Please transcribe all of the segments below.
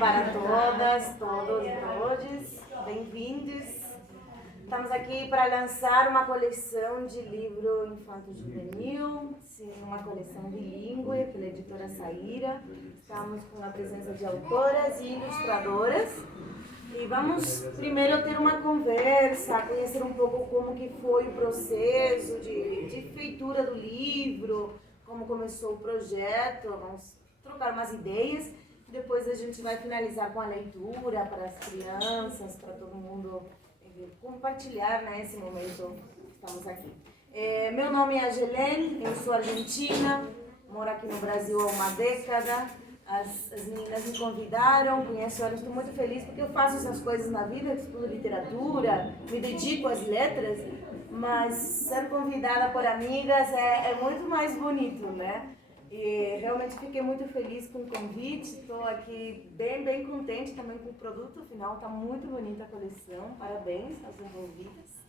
Para todas, todos e todes, bem-vindos. Estamos aqui para lançar uma coleção de livro infanto-juvenil, uma coleção bilíngue pela editora Saíra. Estamos com a presença de autoras e ilustradoras. E vamos primeiro ter uma conversa, conhecer um pouco como que foi o processo de feitura do livro, como começou o projeto, vamos trocar umas ideias. Depois a gente vai finalizar com a leitura para as crianças, para todo mundo compartilhar, né, esse momento que estamos aqui. Meu nome é Angelene, eu sou argentina, moro aqui no Brasil há uma década. As meninas me convidaram, conheço elas, estou muito feliz porque eu faço essas coisas na vida, estudo literatura, me dedico às letras, mas ser convidada por amigas é muito mais bonito, né? E realmente fiquei muito feliz com o convite, estou aqui bem contente também com o produto, afinal está muito bonita a coleção, parabéns às envolvidas.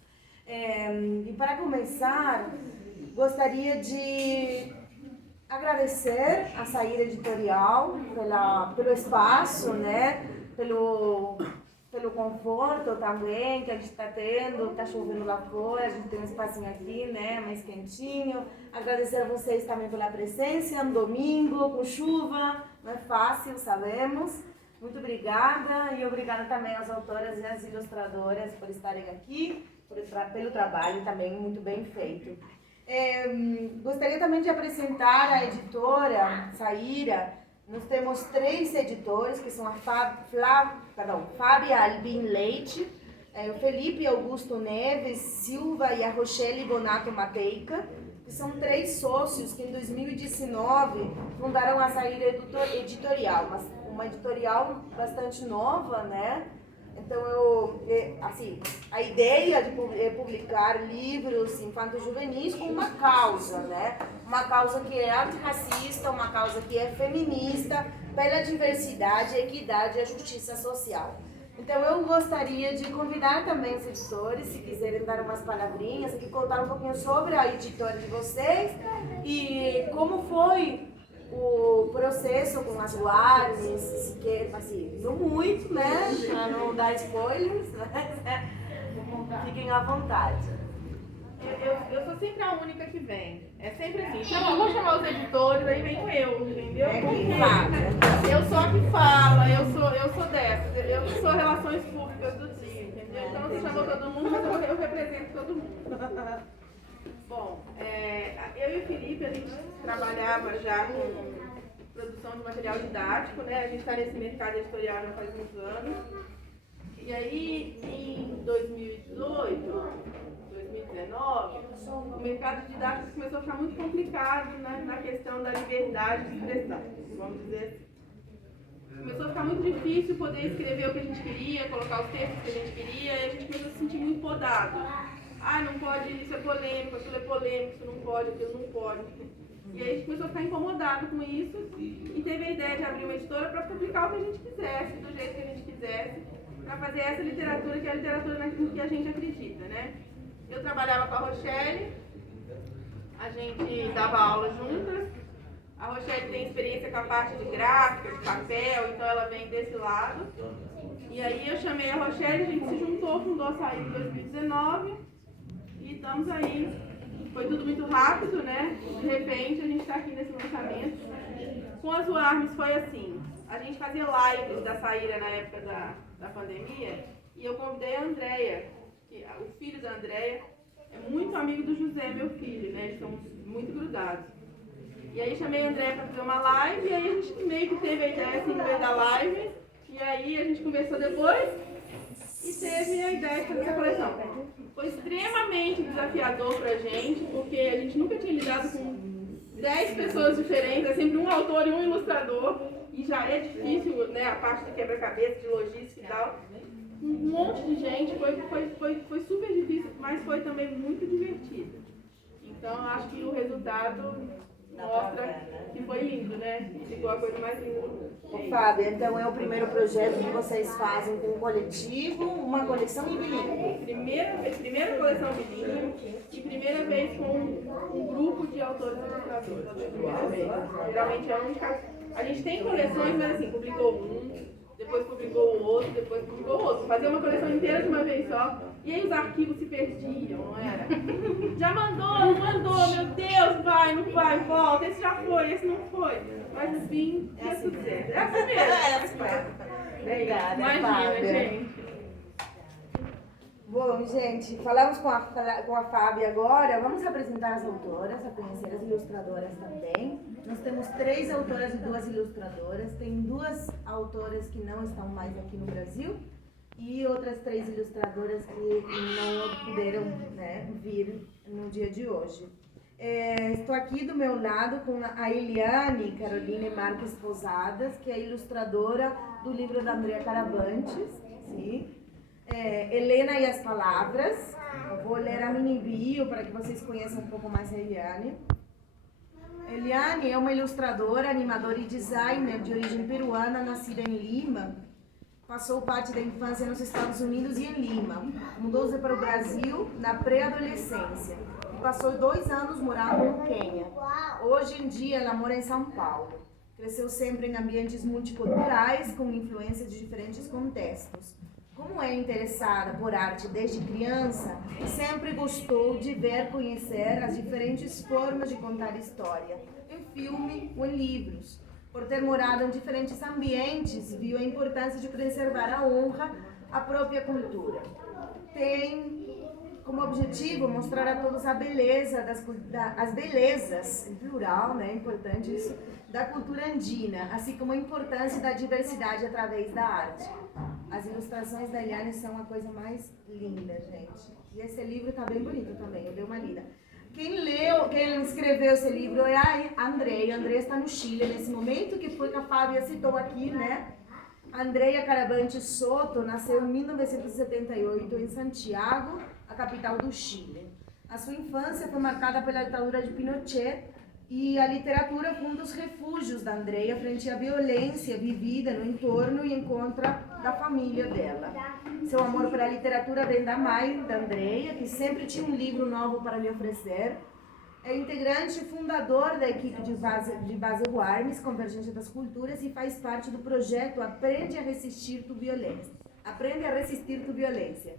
E para começar, gostaria de agradecer a Saíra Editorial pelo espaço, né? Pelo conforto também que a gente está tendo, está chovendo lá fora, a gente tem um espacinho aqui, né, mais quentinho. Agradecer a vocês também pela presença no domingo, com chuva, não é fácil, sabemos. Muito obrigada e obrigada também às autoras e às ilustradoras por estarem aqui, pelo trabalho também muito bem feito. Gostaria também de apresentar a editora Saíra. Nós temos 3 editores, que são a Fábia Albin Leite, o Felipe Augusto Neves Silva e a Rochelle Bonato Mateica, que são 3 sócios que em 2019 fundaram a Saíra Editorial, uma editorial bastante nova, né? Então, a ideia de publicar livros infanto-juvenis com uma causa, né? Uma causa que é antirracista, uma causa que é feminista, pela diversidade, a equidade e a justiça social. Então, eu gostaria de convidar também os editores, se quiserem dar umas palavrinhas, aqui contar um pouquinho sobre a editora de vocês e como foi o processo com as UARMs, se quer, assim, não muito, né? Para não dar spoilers, né? Fiquem à vontade. Eu sou sempre a única que vem. É sempre assim. Então, vou chamar os editores, aí venho eu, entendeu? Porque eu sou a que fala, eu sou dessa. Eu sou relações públicas do dia, entendeu? Então, você chamou todo mundo, mas eu represento todo mundo. Bom, eu e o Felipe, a gente trabalhava já com produção de material didático, né? A gente está nesse mercado editorial já faz uns anos. E aí, em 2018, 2019, o mercado didático começou a ficar muito complicado, né, na questão da liberdade de expressão, vamos dizer assim. Começou a ficar muito difícil poder escrever o que a gente queria, colocar os textos que a gente queria, e a gente começou a se sentir muito podado. Não pode, isso é polêmico, aquilo é polêmico, isso não pode, aquilo não pode. E aí a gente começou a ficar incomodado com isso e teve a ideia de abrir uma editora para publicar o que a gente quisesse, do jeito que a gente quisesse, para fazer essa literatura que é a literatura naquilo que a gente acredita, né? Eu trabalhava com a Rochelle, a gente dava aula juntas. A Rochelle tem experiência com a parte de gráfica, de papel, então ela vem desse lado. E aí eu chamei a Rochelle, a gente se juntou, fundou a Saíra em 2019 e estamos aí. Foi tudo muito rápido, né? De repente a gente está aqui nesse lançamento. Com as UARMs foi assim, a gente fazia lives da Saíra na época da pandemia e eu convidei a Andréia, que o filho da Andréia é muito amigo do José, meu filho, né? Eles são muito grudados. E aí chamei a Andréia para fazer uma live e aí a gente meio que teve a ideia assim no meio da live e aí a gente conversou depois e teve a ideia de fazer essa coleção. Foi extremamente desafiador pra gente, porque a gente nunca tinha lidado com 10 pessoas diferentes, é sempre um autor e um ilustrador, e já é difícil, né, a parte de quebra-cabeça, de logística e tal. Um monte de gente, foi super difícil, mas foi também muito divertido. Então, acho que o resultado mostra que foi lindo, né? Ficou a coisa mais linda do mundo. Fábio, então é o primeiro projeto que vocês fazem com um coletivo, uma coleção em bilíngue. Primeira coleção bilíngue e primeira vez com um grupo de autores e ilustradores. Primeira vez. Geralmente é um A gente tem coleções, mas assim, publicou um, depois publicou o outro, depois publicou o outro. Fazer uma coleção inteira de uma vez só. E aí os arquivos se perdiam, não era? Já mandou, não mandou, meu Deus, vai, não vai, volta. Esse já foi, esse não foi. Mas no fim, é assim mesmo. É assim mesmo. É assim mesmo. Obrigada, Imagina, Fábia. gente. Bom, gente, falamos com a Fábia agora. Vamos apresentar as autoras, a conhecer as ilustradoras também. Nós temos 3 autoras e 2 ilustradoras. Tem 2 autoras que não estão mais aqui no Brasil e outras 3 ilustradoras que não puderam, né, vir no dia de hoje. Estou aqui do meu lado com a Eliane Caroline Marques Posadas, que é ilustradora do livro da Andrea Caravantes, sim. Helena e as Palavras. Eu vou ler a mini bio para que vocês conheçam um pouco mais a Eliane. Eliane é uma ilustradora, animadora e designer de origem peruana, nascida em Lima. Passou parte da infância nos Estados Unidos e em Lima. Mudou-se para o Brasil na pré-adolescência e passou 2 anos morando no Quênia. Hoje em dia ela mora em São Paulo. Cresceu sempre em ambientes multiculturais com influência de diferentes contextos. Como é interessada por arte desde criança, sempre gostou de ver, conhecer as diferentes formas de contar história, em filme ou em livros. Por ter morado em diferentes ambientes, viu a importância de preservar a honra à própria cultura. Tem como objetivo mostrar a todos a beleza as belezas, em plural, né, importante isso, da cultura andina, assim como a importância da diversidade através da arte. As ilustrações da Eliane são a coisa mais linda, gente. E esse livro tá bem bonito também, eu dei uma lida. Quem escreveu esse livro é a Andrea. A Andrea está no Chile nesse momento, que foi que a Fábia citou aqui, né? Andrea Caravantes Soto nasceu em 1978 em Santiago, a capital do Chile. A sua infância foi marcada pela ditadura de Pinochet e a literatura foi um dos refúgios da Andrea frente à violência vivida no entorno e em contra da família dela. Seu amor pela literatura vem da mãe da Andrea, que sempre tinha um livro novo para lhe oferecer. É integrante e fundador da equipe de Basel Armes, Convergência das Culturas, e faz parte do projeto Aprende a Resistir tu Violência. Aprende a Resistir tu Violência.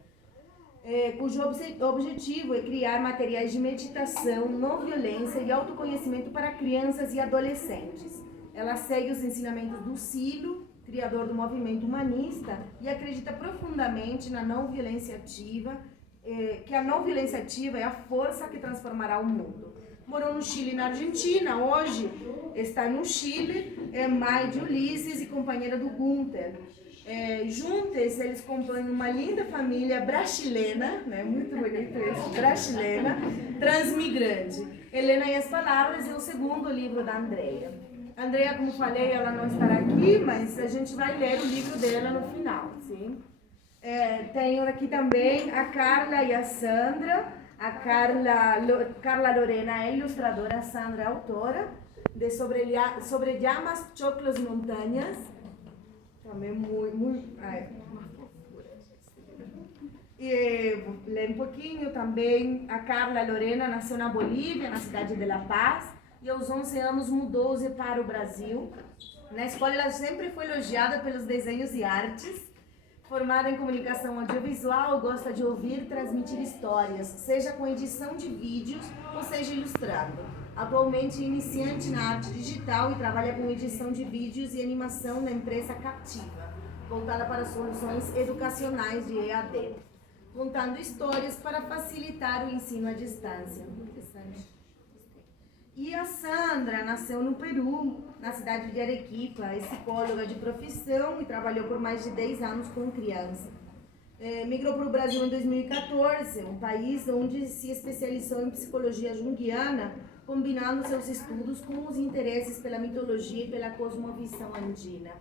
Cujo objetivo é criar materiais de meditação, não violência e autoconhecimento para crianças e adolescentes. Ela segue os ensinamentos do Silo, criador do movimento humanista, e acredita profundamente na não violência ativa, que a não violência ativa é a força que transformará o mundo. Morou no Chile e na Argentina, hoje está no Chile, é mãe de Ulisses e companheira do Gunther. Juntas, eles compõem uma linda família brasileira, né? Muito bonito isso, brasileira, transmigrante. Helena e as Palavras é o segundo livro da Andrea. A Andrea, como falei, ela não estará aqui, mas a gente vai ler o livro dela no final, sim? Tenho aqui também a Carla e a Sandra. A Carla Lorena é ilustradora, a Sandra é autora de Sobre Llamas, Choclos, Montanhas. Também muito, uma fofura. E vou ler um pouquinho também. A Carla Lorena nasceu na Bolívia, na cidade de La Paz, e aos 11 anos mudou-se para o Brasil. Na escola ela sempre foi elogiada pelos desenhos e artes. Formada em comunicação audiovisual, gosta de ouvir e transmitir histórias, seja com edição de vídeos ou seja ilustrando. Atualmente iniciante na arte digital e trabalha com edição de vídeos e animação na empresa Captiva, voltada para soluções educacionais de EAD, contando histórias para facilitar o ensino à distância. Interessante. E a Sandra nasceu no Peru, na cidade de Arequipa, é psicóloga de profissão e trabalhou por mais de 10 anos com criança. Migrou para o Brasil em 2014, um país onde se especializou em psicologia junguiana, combinando seus estudos com os interesses pela mitologia e pela cosmovisão andina.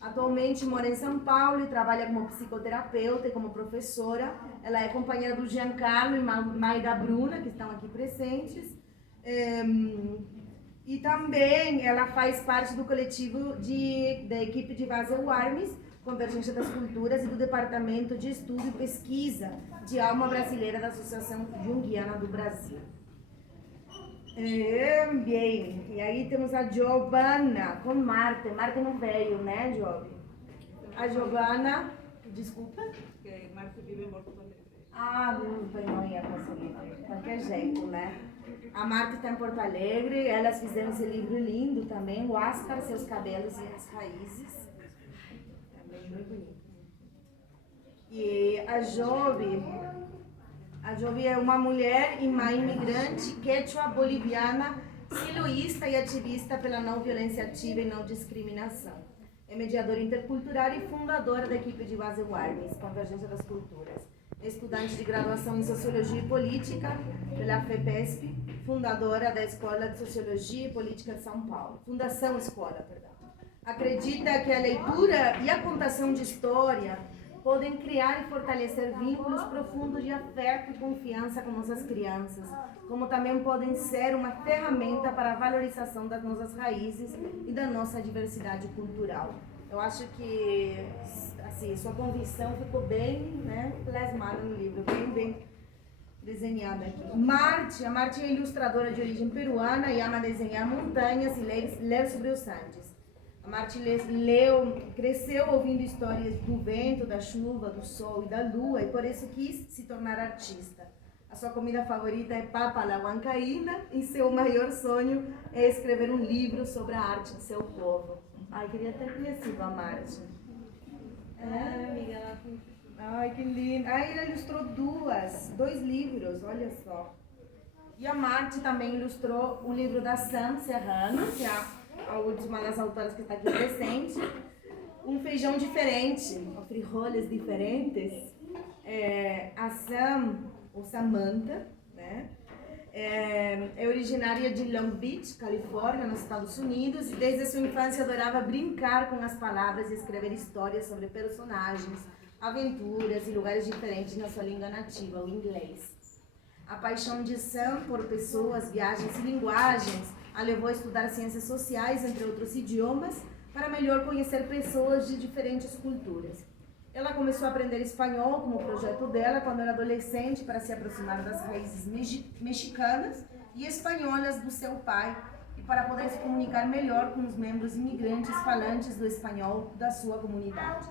Atualmente mora em São Paulo e trabalha como psicoterapeuta e como professora. Ela é companheira do Giancarlo e mãe da Bruna, que estão aqui presentes. E também ela faz parte do coletivo da equipe de Basel Armes, Convergência das Culturas, e do Departamento de Estudo e Pesquisa de Alma Brasileira da Associação Junguiana do Brasil. Bem, e aí temos a Giovanna com Marte. Marte não veio, né, Job? A Giovanna, desculpa. Porque Marte vive em Porto Alegre. Não ia conseguir, de qualquer jeito, né? A Marte está em Porto Alegre, elas fizeram esse livro lindo também, o Ascar, Seus Cabelos e as Raízes. Também muito bonito. E a Jovi é uma mulher e mãe imigrante quechua boliviana, siloísta e ativista pela não violência ativa e não discriminação. É mediadora intercultural e fundadora da equipe de base WARMIS, Convergência das Culturas. É estudante de graduação em Sociologia e Política pela FEPESP, fundadora da Escola de Sociologia e Política de São Paulo. Fundação Escola, perdão. Acredita que a leitura e a contação de história podem criar e fortalecer vínculos profundos de afeto e confiança com nossas crianças, como também podem ser uma ferramenta para a valorização das nossas raízes e da nossa diversidade cultural. Eu acho que assim, sua convicção ficou bem, né, plasmada no livro, bem desenhada aqui. A Marte é ilustradora de origem peruana e ama desenhar montanhas e ler sobre os Andes. A Marte cresceu ouvindo histórias do vento, da chuva, do sol e da lua e por isso quis se tornar artista. A sua comida favorita é papa à la huancaína e seu maior sonho é escrever um livro sobre a arte de seu povo. Ai, queria ter conhecido a Marte. Amiga, ai, que lindo. Ela ilustrou dois livros, olha só. E a Marte também ilustrou o livro da Sam Serrano, que é a última das autoras que está aqui presente. Um feijão diferente, ou frijoles diferentes. A Sam, ou Samantha, né? É originária de Long Beach, Califórnia, nos Estados Unidos, e desde a sua infância adorava brincar com as palavras e escrever histórias sobre personagens, aventuras e lugares diferentes na sua língua nativa, o inglês. A paixão de Sam por pessoas, viagens e linguagens a levou a estudar ciências sociais, entre outros idiomas, para melhor conhecer pessoas de diferentes culturas. Ela começou a aprender espanhol como projeto dela quando era adolescente para se aproximar das raízes mexicanas e espanholas do seu pai e para poder se comunicar melhor com os membros imigrantes falantes do espanhol da sua comunidade.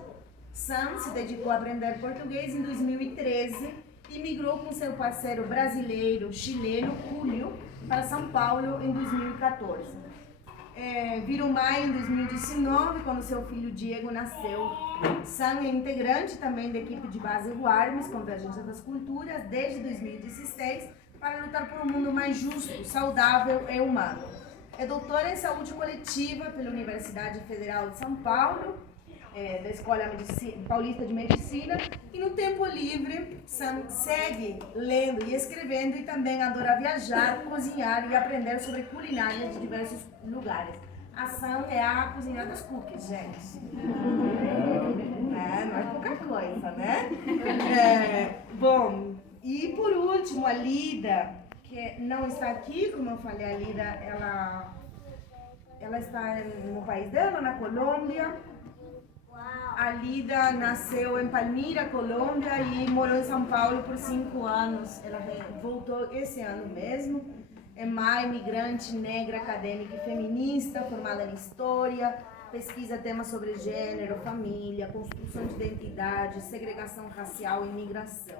Sam se dedicou a aprender português em 2013 e migrou com seu parceiro brasileiro, chileno, Julio, para São Paulo em 2014. Virou mãe em 2019, quando seu filho Diego nasceu. Sam é integrante também da equipe de base WARMIS, Convergência das Culturas, desde 2016, para lutar por um mundo mais justo, saudável e humano. É doutora em saúde coletiva pela Universidade Federal de São Paulo, da Escola Paulista de Medicina, e no tempo livre Sam segue lendo e escrevendo e também adora viajar, cozinhar e aprender sobre culinária de diversos lugares. A Sam é a cozinheira das cookies, gente. Não é pouca coisa, né? Bom, e por último, a Lida, que não está aqui, como eu falei, a Lida, ela está no país dela, na Colômbia. A Lida nasceu em Palmira, Colômbia, e morou em São Paulo por 5 anos. Ela voltou esse ano mesmo. É mãe, imigrante, negra, acadêmica e feminista, formada em História, pesquisa temas sobre gênero, família, construção de identidade, segregação racial e imigração.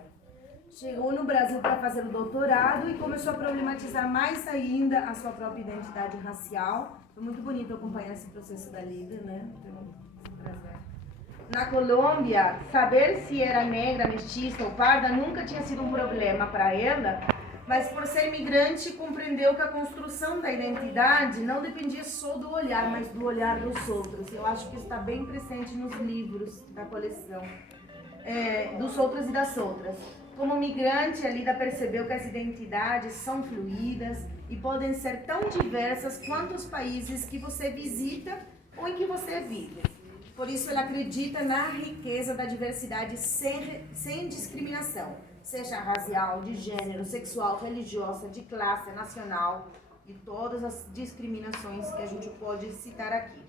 Chegou no Brasil para fazer o doutorado e começou a problematizar mais ainda a sua própria identidade racial. Foi muito bonito acompanhar esse processo da Lida, né? Na Colômbia, saber se era negra, mestiça ou parda nunca tinha sido um problema para ela, mas por ser imigrante compreendeu que a construção da identidade não dependia só do olhar, mas do olhar dos outros. Eu acho que isso está bem presente nos livros da coleção, dos outros e das outras. Como migrante, a Lida percebeu que as identidades são fluídas e podem ser tão diversas quanto os países que você visita ou em que você vive. Por isso, ela acredita na riqueza da diversidade sem discriminação, seja racial, de gênero, sexual, religiosa, de classe, nacional e todas as discriminações que a gente pode citar aqui.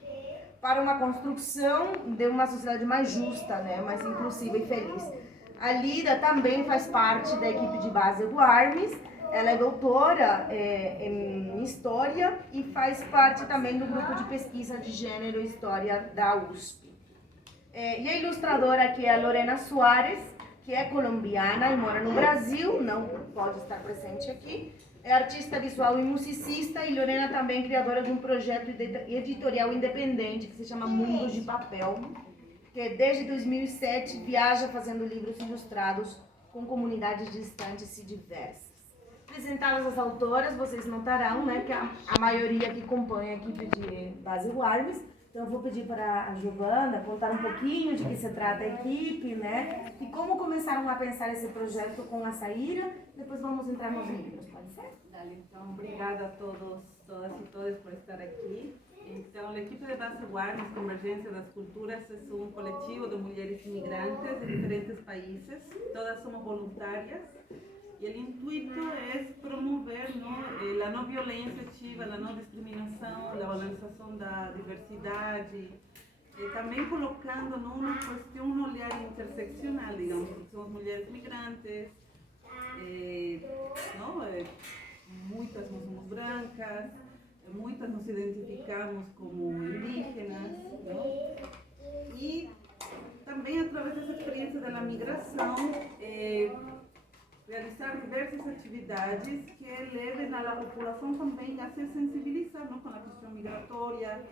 Para uma construção de uma sociedade mais justa, né, mais inclusiva e feliz. A Lida também faz parte da equipe de base do WARMIS. Ela é doutora em História e faz parte também do grupo de pesquisa de gênero e História da USP. E a ilustradora aqui é a Lorena Soares, que é colombiana e mora no Brasil, não pode estar presente aqui. É artista visual e musicista, e Lorena também é criadora de um projeto editorial independente que se chama Mundos de Papel, que desde 2007 viaja fazendo livros ilustrados com comunidades distantes e diversas. Apresentadas as autoras, vocês notarão, né, que a maioria que compõe a equipe de Base Warmes. Então eu vou pedir para a Giovana contar um pouquinho de que se trata a equipe, né, e como começaram a pensar esse projeto com a Saíra. Depois vamos entrar nos livros, pode ser? Dale, então, obrigada a todos, todas e todos por estar aqui. Então, a equipe de Base Warmes, Convergência das Culturas, é um coletivo de mulheres imigrantes de diferentes países. Todas somos voluntárias. Y el intuito es promover a não violência ativa, a não discriminação, a valorização da diversidade, também colocando uma questão, um olhar interseccional, digamos, porque somos mulheres migrantes, muitas não somos brancas, muitas nos identificamos como indígenas, e também através dessa experiência da migração, realizar diversas atividades que levem a população também a se sensibilizar com a questão migratória,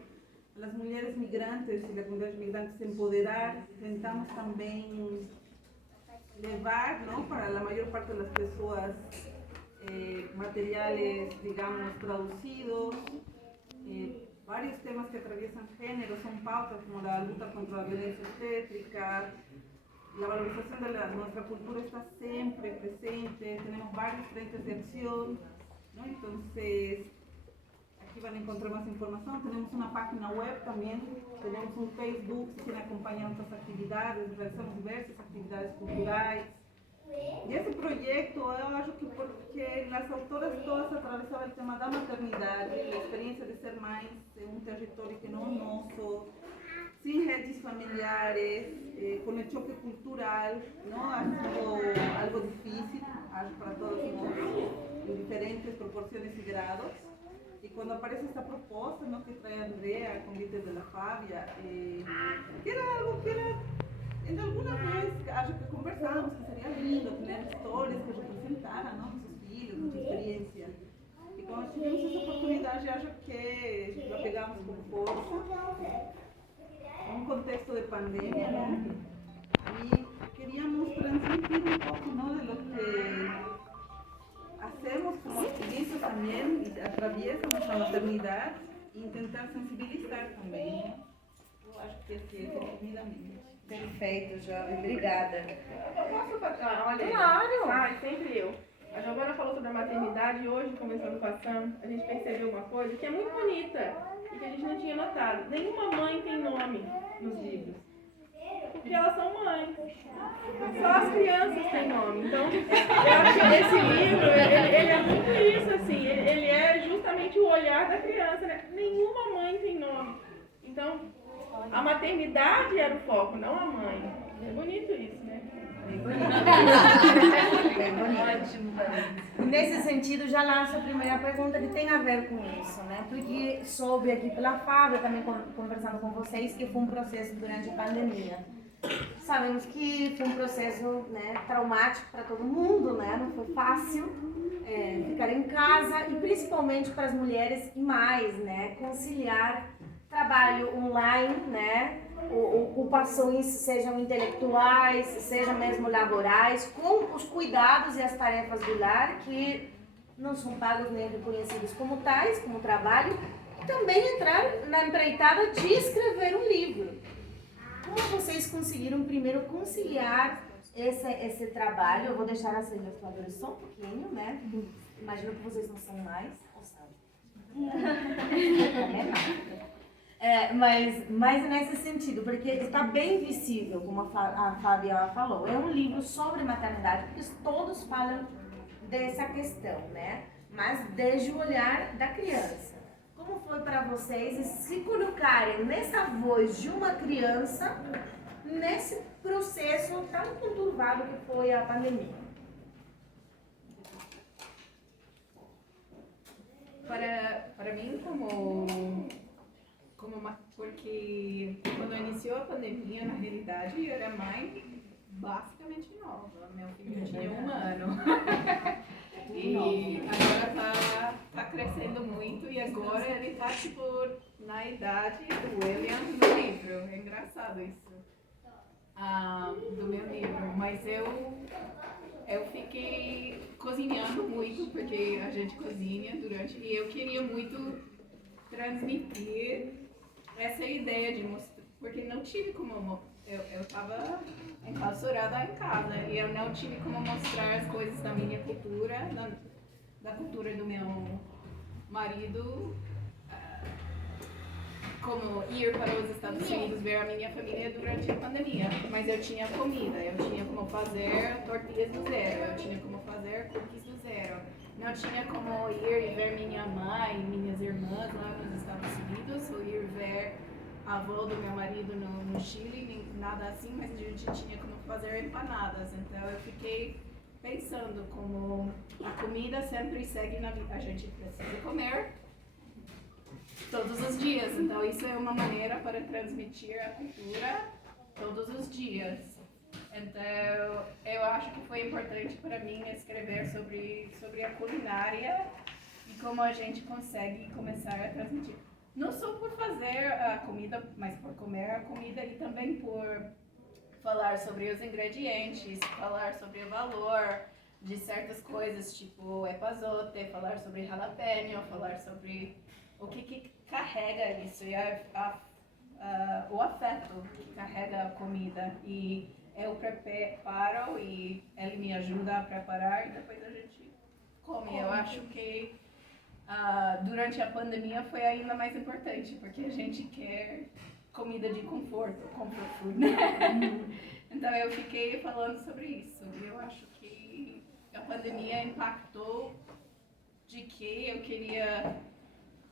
as mulheres migrantes e a comunidade migrante se empoderar. Tentamos também levar para a maior parte das pessoas materiais, digamos, traduzidos. Vários temas que atravessam gênero são pautas como a luta contra a violência obstétrica. La valorización de nuestra cultura está siempre presente, tenemos varios frentes de acción, ¿no? Entonces, aquí van a encontrar más información, tenemos una página web también, tenemos un Facebook, si quieren acompañar nuestras actividades, realizamos diversas actividades culturales. Y ese proyecto, yo acho que porque las autoras todas atravesaban el tema da maternidad, la experiencia de ser mães en un territorio que no es nuestro, sin redes familiares, con el choque cultural, ¿no? Ha sido algo difícil para todos nosotros, en diferentes proporciones y grados. Y cuando aparece esta propuesta, ¿no?, que trae Andrea, a convite de la Fabia, que era algo que era, en alguna vez, acho que conversamos, que sería lindo tener historias que representaran, ¿no?, nuestros filhos, nuestra experiencia. Y cuando tivemos esa oportunidad, acho que la pegamos con fuerza. Un contexto de pandemia, ¿no? Y queríamos transmitir un poco, ¿no?, de lo que hacemos como activistas también, y atraviesa nuestra maternidad, e intentar sensibilizar também, né? Eu acho que esse é resumidamente. Perfeito, Jovem, obrigada. Eu posso falar? Olha, claro! Ai, sempre eu. A Giovana falou sobre a maternidade e hoje, conversando com a Sam, a gente percebeu uma coisa que é muito bonita e que a gente não tinha notado. Nenhuma mãe tem nome nos livros, porque elas são mães. Só as crianças têm nome. Então, eu acho que esse livro, ele é muito isso, assim, ele é justamente o olhar da criança, né? Nenhuma mãe tem nome. Então, a maternidade era o foco, não a mãe. É bonito isso, né? Bem bonito. Bem bonito. Nesse sentido, já lanço a primeira pergunta que tem a ver com isso, né? Porque soube aqui pela Fábio, também conversando com vocês, que foi um processo durante a pandemia. Sabemos que foi um processo, né, traumático para todo mundo, né? Não foi fácil ficar em casa e principalmente para as mulheres e mais, né? Conciliar trabalho online, né? Ocupações, sejam intelectuais, sejam mesmo laborais, com os cuidados e as tarefas do lar que não são pagos nem reconhecidos como tais, como trabalho, e também entrar na empreitada de escrever um livro. Como vocês conseguiram primeiro conciliar esse trabalho? Eu vou deixar as ilustradoras só um pouquinho, né? Imagino que vocês não são mais, ou são? Não é nada. Mas nesse sentido, porque está bem visível, como a Fábia falou, é um livro sobre maternidade, porque todos falam dessa questão, né? Mas desde o olhar da criança. Como foi para vocês se colocarem nessa voz de uma criança nesse processo tão conturbado que foi a pandemia? para mim, porque quando iniciou a pandemia, na realidade, eu era mãe basicamente nova. Meu filho tinha 1 ano. E agora tá crescendo muito e agora ele tá tipo na idade do William no livro. É engraçado isso. Do meu livro. Mas eu fiquei cozinhando muito, porque a gente cozinha durante, e eu queria muito transmitir essa ideia de mostrar, porque não tive como, eu estava enclausurada em casa, e eu não tive como mostrar as coisas da minha cultura, da cultura do meu marido, como ir para os Estados Unidos ver a minha família durante a pandemia. Mas eu tinha comida, eu tinha como fazer tortilhas do zero, eu tinha como fazer cookies do zero. Não tinha como ir e ver minha mãe, minhas irmãs lá nos Estados Unidos, ou ir ver a avó do meu marido no Chile, nada assim, mas a gente tinha como fazer empanadas. Então eu fiquei pensando como a comida sempre segue na vida, a gente precisa comer todos os dias, então isso é uma maneira para transmitir a cultura todos os dias. Então eu acho que foi importante para mim escrever sobre a culinária e como a gente consegue começar a transmitir. Não só por fazer a comida, mas por comer a comida e também por falar sobre os ingredientes, falar sobre o valor de certas coisas, tipo epazote, falar sobre jalapeno, falar sobre o que carrega isso e o afeto que carrega a comida. E eu preparo e ele me ajuda a preparar e depois a gente come. Eu acho que durante a pandemia foi ainda mais importante, porque a gente quer comida de conforto, comfort food, né? Então eu fiquei falando sobre isso. Eu acho que a pandemia impactou de que eu queria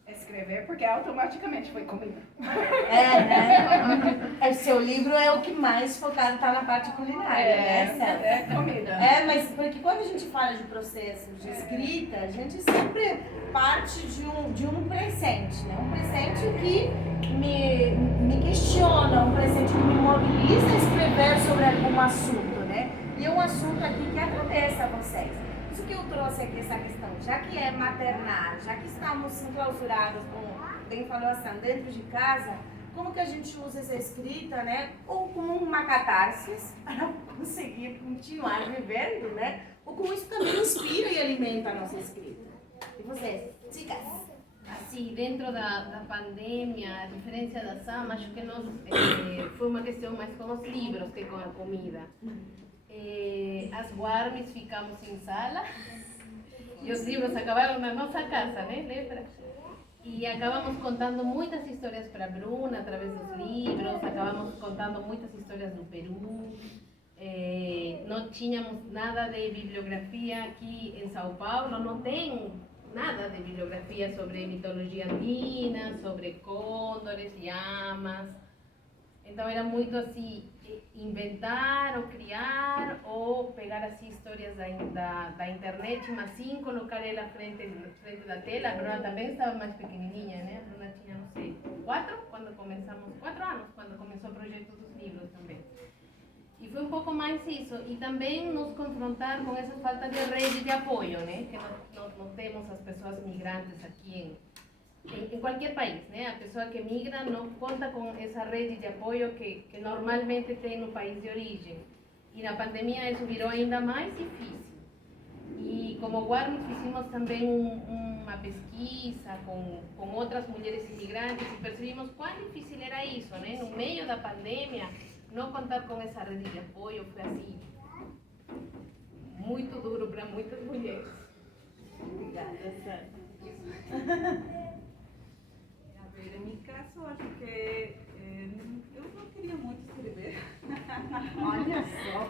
escrever, porque automaticamente foi comida. Né? O seu livro é o que mais focado tá na parte culinária, né? É comida. Mas porque quando a gente fala de processo de escrita, a gente sempre parte de um presente, né? Um presente que me questiona, um presente que me mobiliza a escrever sobre algum assunto, né? E é um assunto aqui que atravessa vocês. Isso que eu trouxe aqui, essa questão, já que é maternal, já que estamos enclausurados, como bem falou a Sam, dentro de casa, como que a gente usa essa escrita, né? Ou como uma catarse para conseguir continuar vivendo, né? Ou como isso também inspira e alimenta a nossa escrita. E vocês, chicas? Assim, dentro da pandemia, a diferença da Sam, acho que nós, foi uma questão mais com os livros que com a comida. As Warmis ficamos em sala e os livros acabaram na nossa casa, né? Lembra? E acabamos contando muitas histórias para Bruna através dos livros, acabamos contando muitas histórias do Peru. Não tínhamos nada de bibliografia aqui em São Paulo, não tem nada de bibliografia sobre mitologia andina, sobre côndores, llamas. Então era muito assim, inventar ou criar ou pegar assim histórias da internet, mas sim colocar ela frente da tela. A Bruna também estava mais pequenininha, né? A Bruna tinha, não sei, 4 anos quando começou o projeto dos livros também. E foi um pouco mais isso, e também nos confrontar com essa falta de rede de apoio, né? Que nós não temos as pessoas migrantes aqui em qualquer país, né? A pessoa que migra não conta com essa rede de apoio que normalmente tem no país de origem. E na pandemia isso virou ainda mais difícil. E como Warmis fizemos também uma pesquisa com outras mulheres imigrantes e percebemos quão difícil era isso, né? No meio da pandemia, não contar com essa rede de apoio foi assim, muito duro para muitas mulheres. Obrigada, En mi caso, acho que eu não queria muito escrever. Olha só,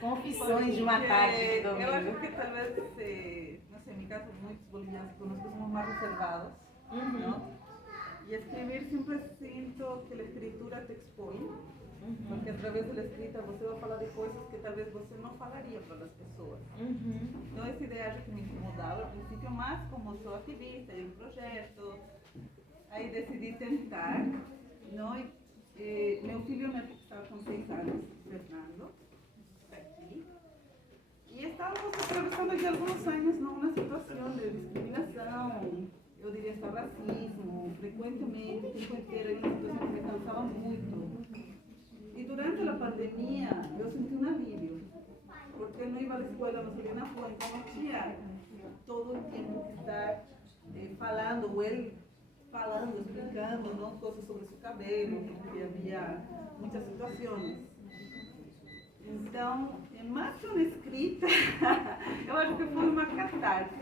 confissões de uma tarde de domingo. Eu acho que talvez, não sei, en mi caso, muitos bolivianos que conozco somos más reservados, ¿no? Y escribir siempre siento que la escritura te expone, Porque através da escrita você vai falar de coisas que talvez você não falaria para as pessoas. Então essa ideia acho que me incomodava ao princípio, mas como sou ativista em projeto, aí decidi tentar, não? Meu filho estava com 6 anos, Fernando, aqui, e estávamos atravessando de alguns anos numa situação de discriminação, eu diria até racismo, frequentemente, o tempo inteiro, em uma situação que me cansava muito. E durante a pandemia eu senti um alívio, porque eu não ia à escola, não saía na rua, então eu tinha todo o tempo que estar falando, ou ele falando, explicando, não, coisas sobre seu cabelo, porque havia muitas situações. Então, mais que uma escrita, eu acho que foi uma catarse.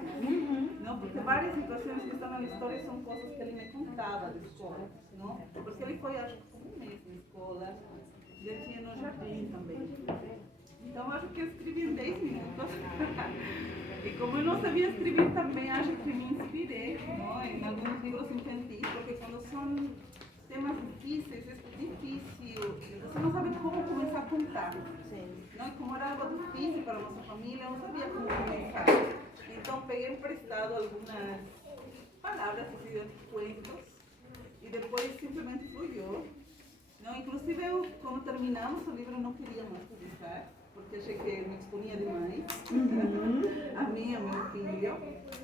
Não? Porque várias situações que estão na história são coisas que ele me contava da escola. Não? Porque ele foi, acho que, como um mês na escola, já tinha no jardim também. Então, eu acho que eu escrevi em 10 minutos. E como eu não sabia escrever também, acho que me inspirei, não? Em alguns livros infantis, porque quando são temas difíceis, é difícil, você não sabe como começar a contar. Não? E como era algo difícil para a nossa família, eu não sabia como começar. Então peguei emprestado algumas palavras assim, de cuentos e depois simplesmente fluyou. Não? Inclusive eu, quando terminamos o livro, não queria mais publicar, porque achei que me exponia demais, a mim, a meu filho,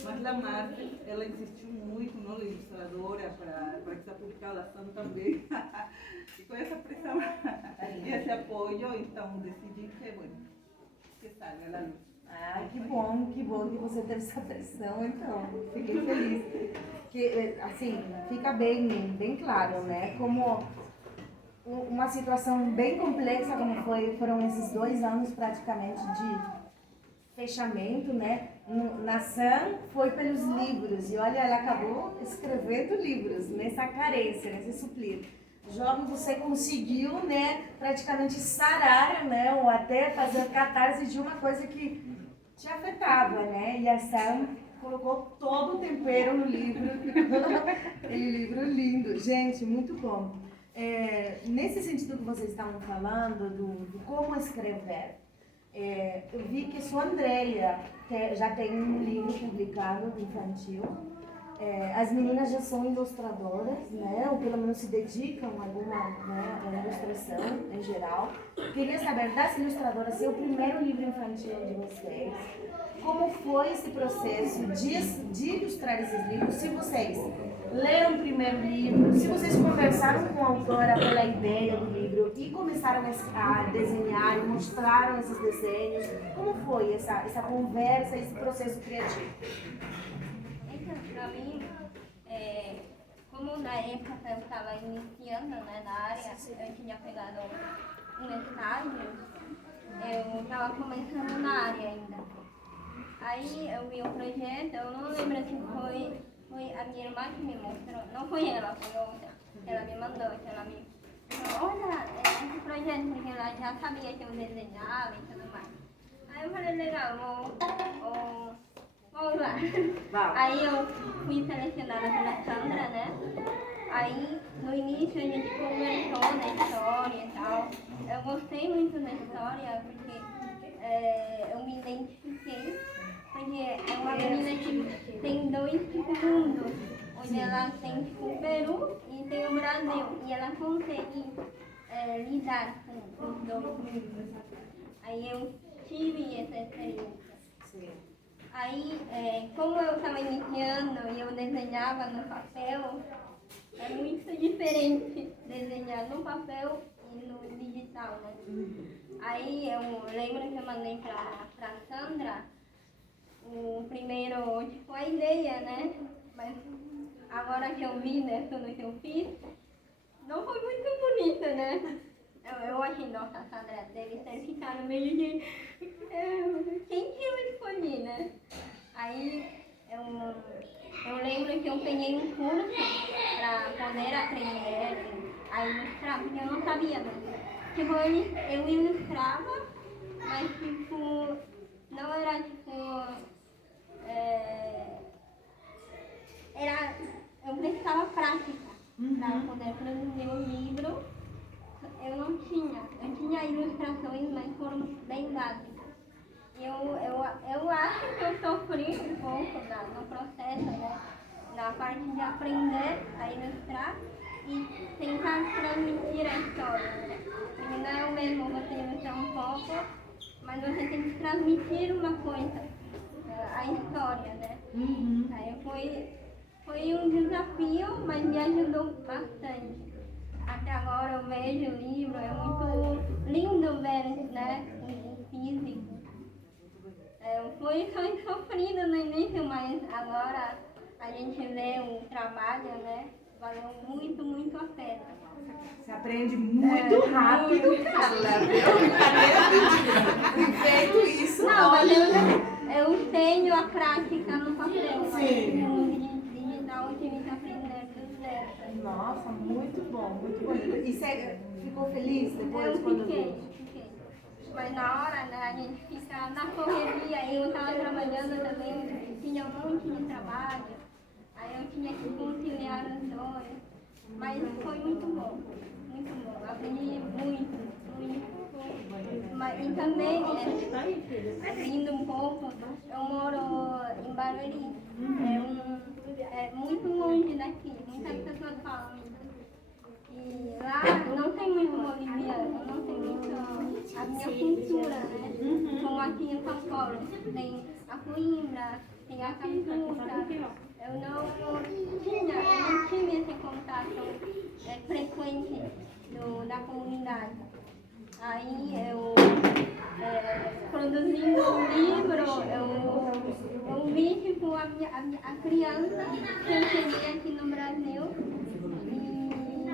mas a Marta, ela insistiu muito, não, a ilustradora, para que seja publicada a ação também, e com essa pressão e esse apoio, então decidi que, bueno, que salga a luz. Ah, que bom que você teve essa pressão, então, fiquei feliz. Que, assim, fica bem claro, né, como uma situação bem complexa como foram esses 2 anos praticamente de fechamento, né? Na Sam foi pelos livros e olha, ela acabou escrevendo livros nessa carência, nesse suplir. Jovem, você conseguiu, né, praticamente sarar, né, ou até fazer catarse de uma coisa que te afetava, né? E a Sam colocou todo o tempero no livro, aquele livro lindo. Gente, muito bom. Nesse sentido que vocês estavam falando, do como escrever, eu vi que sua Andrea já tem um livro publicado infantil. As meninas já são ilustradoras, né? Ou pelo menos se dedicam a alguma, né, a ilustração em geral. Queria saber das ilustradoras, seu primeiro livro infantil de vocês. Como foi esse processo de ilustrar esses livros? Se vocês leram o primeiro livro, se vocês conversaram com a autora pela ideia do livro e começaram a desenhar e mostraram esses desenhos, como foi essa conversa, esse processo criativo? Então, para mim, como na época eu estava iniciando, né, na área, eu tinha pegado um estágio, eu estava começando na área ainda. Aí eu vi o projeto, eu não lembro se foi a minha irmã que me mostrou, não foi ela, foi outra. Ela me mandou, ela me falou, olha, esse projeto, porque ela já sabia que eu desenhava e tudo mais. Aí eu falei, legal, vamos lá. Aí eu fui selecionada pela Sandra, né? Aí no início a gente conversou na história e tal. Eu gostei muito da história porque eu me identifiquei. Porque é uma menina que tem 2 mundos, onde ela tem tipo, o Peru e tem o Brasil, e ela consegue lidar com os 2 mundos. Aí eu tive essa experiência. Sim. Aí, como eu estava iniciando e eu desenhava no papel, é muito diferente desenhar no papel e no digital, né? Aí eu lembro que eu mandei para Sandra o primeiro, tipo, a ideia, né? Mas agora que eu vi, né, tudo que eu fiz, não foi muito bonito, né? Eu achei, nossa, a Sandra deve ter ficado meio de... Quem que eu escolhi, né? Aí eu lembro que eu peguei um curso para poder aprender a ilustrar, porque eu não sabia mesmo. Tipo, eu ilustrava, mas tipo, não era tipo... eu precisava prática para poder produzir um livro eu não tinha. Eu tinha ilustrações, mas foram bem básicas. Eu acho que eu sofri um pouco no processo, né? Na parte de aprender a ilustrar e tentar transmitir a história, né? Porque não é o mesmo você ilustrar um pouco, mas você tem que transmitir uma coisa, a história, né? Aí foi um desafio, mas me ajudou bastante. Até agora eu vejo o livro, é muito lindo ver, né, em físico. Foi sofrido no início, mas agora a gente vê o trabalho, né, valeu muito, muito a pena. Você aprende muito rápido, Carla, viu? Cadê feito isso? Não, mas eu tenho a prática no papel, mas no digital eu tive que aprender do zero. Nossa, muito bom, muito bonito. E você ficou feliz depois Eu quando fiquei. viu? Mas na hora, né, a gente fica na correria, eu estava trabalhando também, tinha um monte de trabalho, aí eu tinha que conciliar os dois, mas foi muito bom, aprendi muito. Mas, e também, indo um pouco, eu moro em Barueri, é muito longe daqui, muitas pessoas falam isso. E lá não tem muito boliviano, não tem muito a minha cultura, né? Como aqui em São Paulo, tem a coimbra, tem a capuça. Eu não tive esse contato frequente da comunidade. Aí eu, produzindo um livro, eu vi tipo, a criança que eu cheguei aqui no Brasil e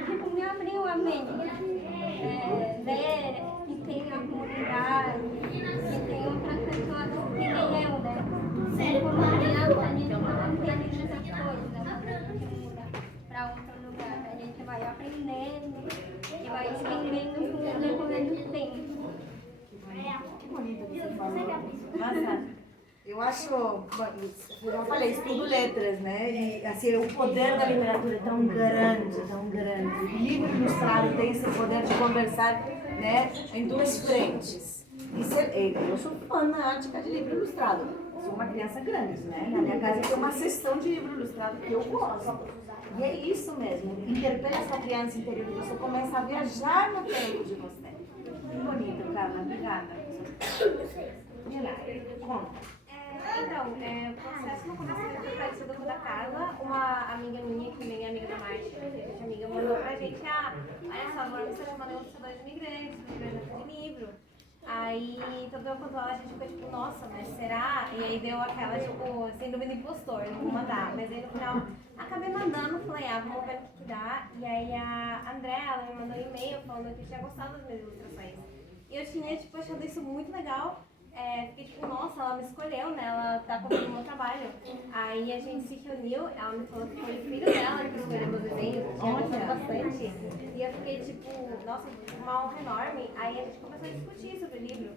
tipo, me abriu a mente. Ver que tem a comunidade, que tem outras pessoas que nem eu, né? Como criança a gente não entende essas coisas, né? A gente muda para outro lugar, a gente vai aprendendo e vai entendendo com o decorrer do tempo. Que bonito que você falou. Nossa, eu acho, bom, como eu falei, estudo letras, né? E assim, o poder da literatura é tão grande, tão grande. O livro ilustrado tem esse poder de conversar, né, em duas frentes. Eu sou fanática de livro ilustrado. Sou uma criança grande, né? Na minha casa tem uma seção de livro ilustrado que eu gosto. E é isso mesmo, interpela essa criança interior e você começa a viajar no tempo de você. Que bonito, Carla, obrigada. E lá, conta. Então, o processo no começo foi parecido com o da Carla. Uma amiga minha, que também é amiga da Marte, que a gente amiga, mandou pra gente, olha só, agora você está chamando ilustradores imigrantes, de livro. Aí, tanto eu quanto ela, a gente ficou tipo, nossa, mas será? E aí deu aquela, tipo, síndrome do impostor, não vou mandar. Mas aí no final, acabei mandando, falei, vamos ver o que dá. E aí a André, ela me mandou um e-mail falando que tinha gostado das minhas ilustrações. E eu tinha, tipo, achado isso muito legal. Fiquei tipo, nossa, ela me escolheu, né? Ela tá comigo no meu trabalho. Aí a gente se reuniu, ela me falou que foi o filho dela que escolheu meus desenhos, que tinha gostado bastante. E eu fiquei tipo, nossa, uma honra enorme. Aí a gente começou a discutir sobre o livro.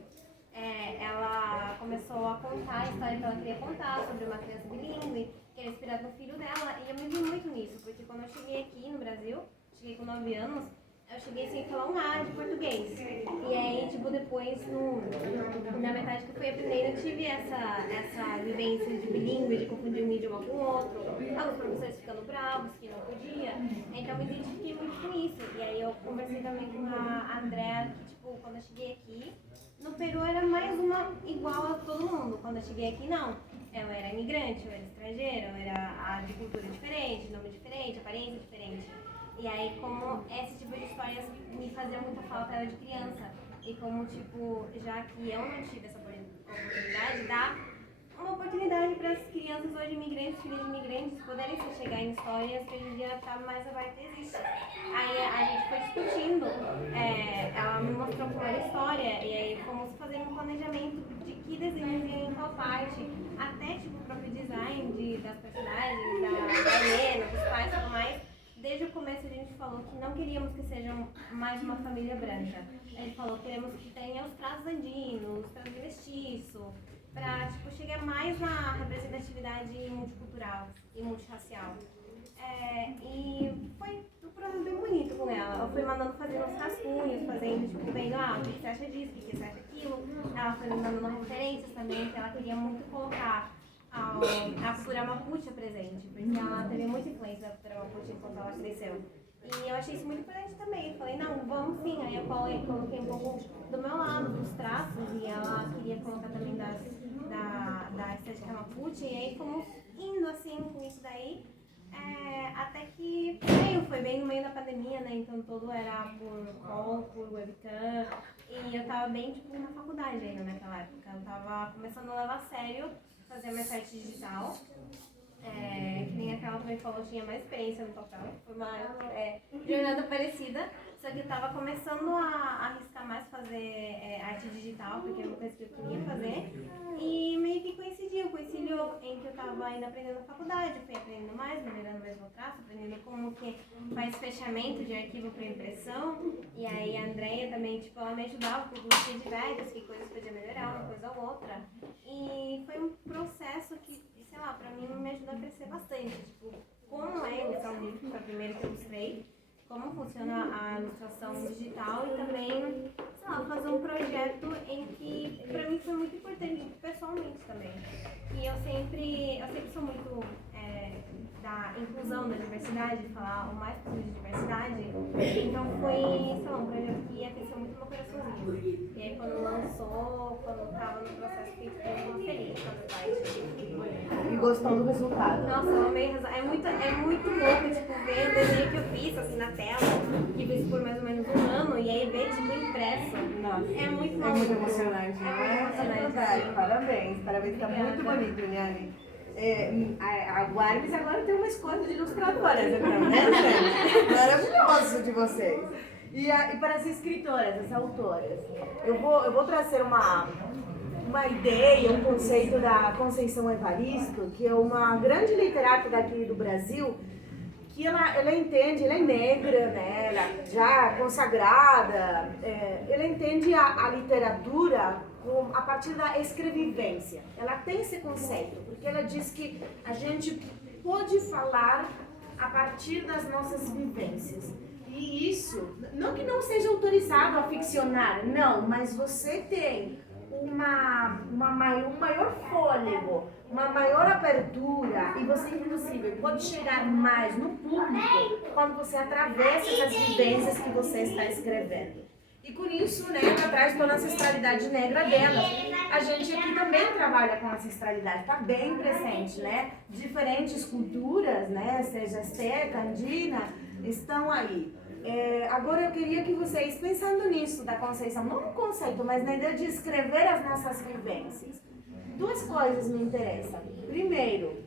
Ela começou a contar a história que ela queria contar sobre uma criança bilíngue, que era inspirada no filho dela. E eu me vi muito nisso, porque quando eu cheguei aqui no Brasil, cheguei com 9 anos, eu cheguei sem falar um A de português. E aí, tipo, depois, na metade que eu fui aprendendo, eu tive essa vivência de bilíngue, de confundir um idioma com o outro. Alguns professores ficando bravos, que não podia. Então, eu me identifiquei muito com isso. E aí, eu conversei também com a Andrea, que, tipo, quando eu cheguei aqui, no Peru era mais uma igual a todo mundo. Quando eu cheguei aqui, não. Eu era imigrante, eu era estrangeira, eu era de cultura diferente, nome diferente, aparência diferente. E aí, como esse tipo de histórias me fazia muita falta, eu era de criança. E como, tipo, já que eu não tive essa oportunidade, dá uma oportunidade para as crianças hoje imigrantes, filhos de imigrantes, poderem se chegar em histórias que hoje em dia está mais aberta existe. Aí a gente foi discutindo, ela me mostrou como era a história, e aí fomos fazendo um planejamento de que desenhos iam em qual parte, até tipo o próprio design das personagens, da Helena, dos pais e tudo mais. Desde o começo a gente falou que não queríamos que sejam mais uma família branca. A gente falou que queremos que tenha os traços andinos, os traços de mestiço, para tipo, chegar mais na representatividade multicultural e multirracial. E foi um processo bem bonito com ela. Eu fui mandando fazer uns rascunhos, fazendo, tipo, vendo, o que você acha disso, o que você acha daquilo. Ela foi me mandando referências também, que ela queria muito colocar a cultura mapuche presente, porque ela teve muita influência da cultura mapuche enquanto ela cresceu. E eu achei isso muito importante também. Eu falei, não, vamos sim. Aí eu coloquei um pouco do meu lado, dos traços, e ela queria colocar também da estética mapuche, e aí fomos indo assim com isso daí, até que foi bem no meio da pandemia, né? Então todo era por call, por webcam, e eu tava bem tipo na faculdade ainda naquela época. Eu tava começando a levar a sério fazer minha site digital. Que nem aquela também falou, tinha mais experiência no papel, foi uma jornada parecida, só que eu tava começando a arriscar mais fazer arte digital, porque era uma coisa que eu queria fazer, e meio que coincidiu em que eu tava ainda aprendendo na faculdade, fui aprendendo mais, melhorando mesmo o traço, aprendendo como que faz fechamento de arquivo para impressão, e aí a Andrea também, tipo, ela me ajudava com os feedbacks, que coisas podia melhorar, uma coisa ou outra, e foi um processo que, sei lá, pra mim me ajudou a crescer bastante, tipo, como é ilustrar um livro, que foi a primeira que eu ilustrei, como funciona a ilustração digital e também, sei lá, fazer um projeto em que pra mim foi muito importante pessoalmente também. E eu sempre sou muito da inclusão, da diversidade, de falar o mais possível de diversidade, então foi, sei lá, um projeto que aqueceu muito meu coraçãozinho. E aí quando lançou, quando tava no processo, fiquei muito feliz com a parte. E gostou do resultado? Nossa, eu amei. É muito louco, tipo, ver o desenho que eu fiz, assim, na tela, que fiz por mais ou menos um ano, e aí ver, tipo, impresso. Nossa, é muito é muito emocionante, É né? muito emocionante. É, parabéns, tá muito bonito, Niane. A Guarmes agora tem uma escola de ilustradoras, né, gente? Maravilhoso de vocês. E para as escritoras, as autoras, eu vou trazer uma ideia, um conceito da Conceição Evaristo, que é uma grande literata daqui do Brasil, que ela entende, ela é negra, né, ela já consagrada, ela entende a literatura a partir da escrevivência. Ela tem esse conceito, porque ela diz que a gente pode falar a partir das nossas vivências. E isso, não que não seja autorizado a ficcionar, não, mas você tem um maior fôlego, uma maior abertura, e você inclusive pode chegar mais no público quando você atravessa essas vivências que você está escrevendo. E com isso, né, ela traz toda a ancestralidade negra dela. A gente aqui também trabalha com ancestralidade, está bem presente, né? Diferentes culturas, né, seja asteca, andina, estão aí. Agora eu queria que vocês, pensando nisso da Conceição, não no conceito, mas na ideia de escrever as nossas vivências, duas coisas me interessam. Primeiro,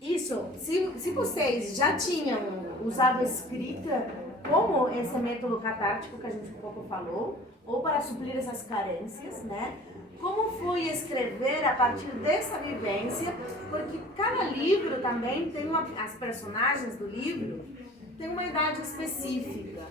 isso, se vocês já tinham usado a escrita como esse método catártico que a gente um pouco falou, ou para suprir essas carências, né? Como foi escrever a partir dessa vivência, porque cada livro também tem as personagens do livro têm uma idade específica.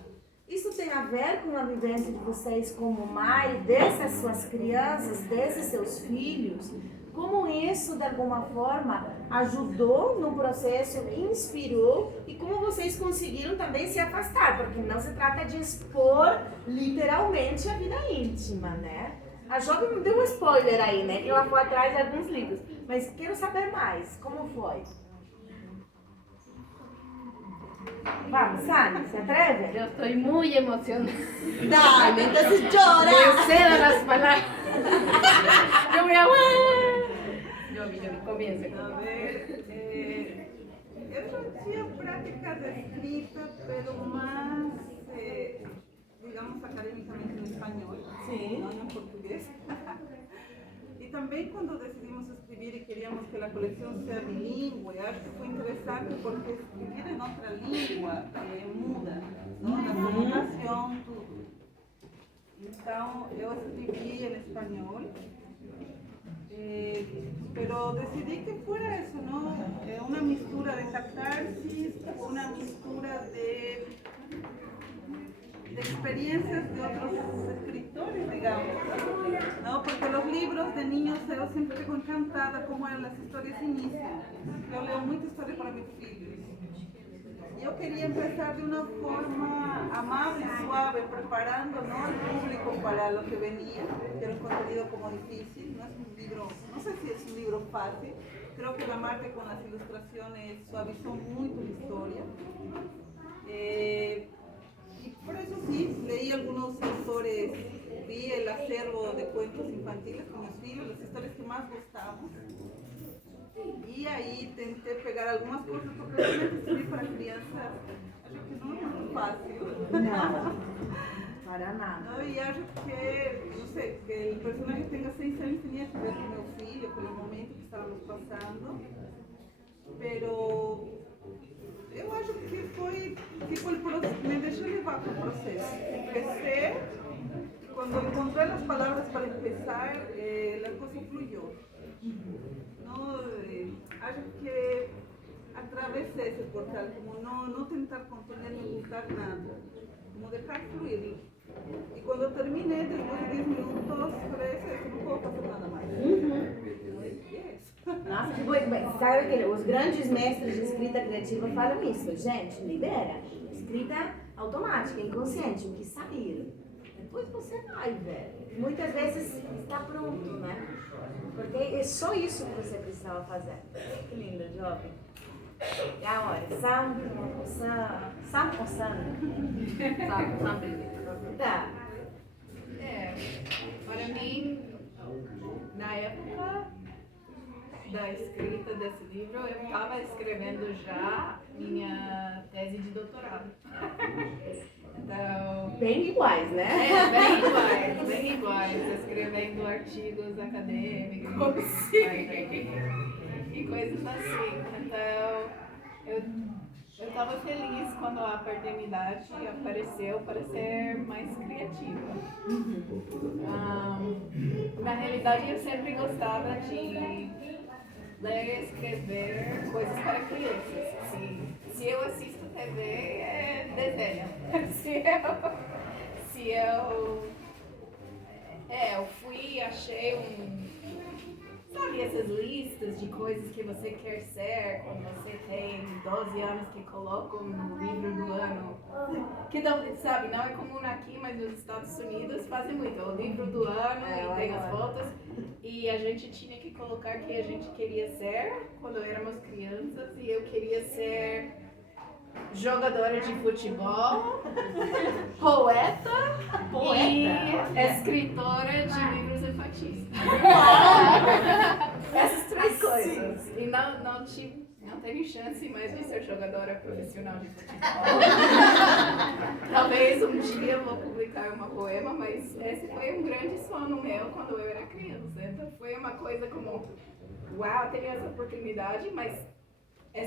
Isso tem a ver com a vivência de vocês como mãe, dessas suas crianças, desses seus filhos? Como isso, de alguma forma, ajudou no processo, inspirou, e como vocês conseguiram também se afastar, porque não se trata de expor literalmente a vida íntima, né? A Joga me deu um spoiler aí, né? Que ela foi atrás de alguns livros, mas quero saber mais, como foi? Vamos, Sani, se atreve? Yo estoy muy emocionada. Dale, entonces llora. Me cedo las palabras. Yo voy a... Yo comienzo. A ver, eu já tinha prática de escrita, pero más, digamos, académicamente en español, no en portugués. Y también cuando decidimos escribir y queríamos que la colección sea bilingüe, acho que fue interesante porque escribir en otra lengua muda, ¿no? La comunicación, tudo. Então, eu escrevi em espanhol, pero decidí que fuera eso, ¿no? Una mistura de catarsis, una mistura de experiencias de otros escritores, digamos, ¿no? Porque los libros de niños eu sempre fico encantada como las historias inician. Eu leio muita história para meus filhos. Yo quería empezar de una forma amable y suave, preparando, ¿no?, al público para lo que venía, que era un contenido como difícil, no es un libro, no sé si es un libro fácil, creo que la Marte con las ilustraciones suavizó mucho la historia. Y por eso sí, leí algunos autores, vi el acervo de cuentos infantiles con mis hijos, las historias que más gustamos. Y ahí intenté pegar algumas cosas, porque realmente escribir para crianças, acho que não é muito fácil. Não, para nada. No, y acho que, no sé, que el personaje tenga 6 años tenía que ver con mi filho, por el momento que estábamos pasando. Pero eu acho que foi tipo el proceso, me deixei levar pro processo. Empecé, quando encontré las palabras para empezar, la cosa fluyó. No, acho que atravesé ese portal, como no tentar contener ni ocultar nada, como dejar fluir. Y cuando terminé, después de 10 minutos, falei, eso no puedo pasar nada más. Nossa, que bom. Sabe que os grandes mestres de escrita criativa falam isso. Gente, libera. Escrita automática, inconsciente, o que sair. Depois você vai, velho. Muitas vezes está pronto, né? Porque é só isso que você precisava fazer. Que lindo, jovem. E agora? Sam ou Sam? Sam primeiro. Tá. Para mim, na época da escrita desse livro, eu estava escrevendo já minha tese de doutorado. Então, Bem iguais, né? bem iguais, escrevendo artigos acadêmicos e coisas assim. Então, eu estava feliz quando a paternidade apareceu para ser mais criativa. Na realidade, eu sempre gostava de ler e escrever coisas para crianças. Se eu assisto TV, é desenho. Eu fui e achei sabe essas listas de coisas que você quer ser quando você tem 12 anos que colocam no livro do ano? Que sabe, não é comum aqui, mas nos Estados Unidos fazem muito. O livro do ano e tem as fotos. E a gente tinha que colocar que a gente queria ser quando éramos crianças. E eu queria ser jogadora de futebol, poeta e escritora de livros infantis. Essas 3 coisas. E não tenho chance mais de ser jogadora profissional de futebol. Talvez um dia eu vou publicar uma poema, mas esse foi um grande sonho meu quando eu era criança. Então foi uma coisa como, uau, tenho essa oportunidade, mas a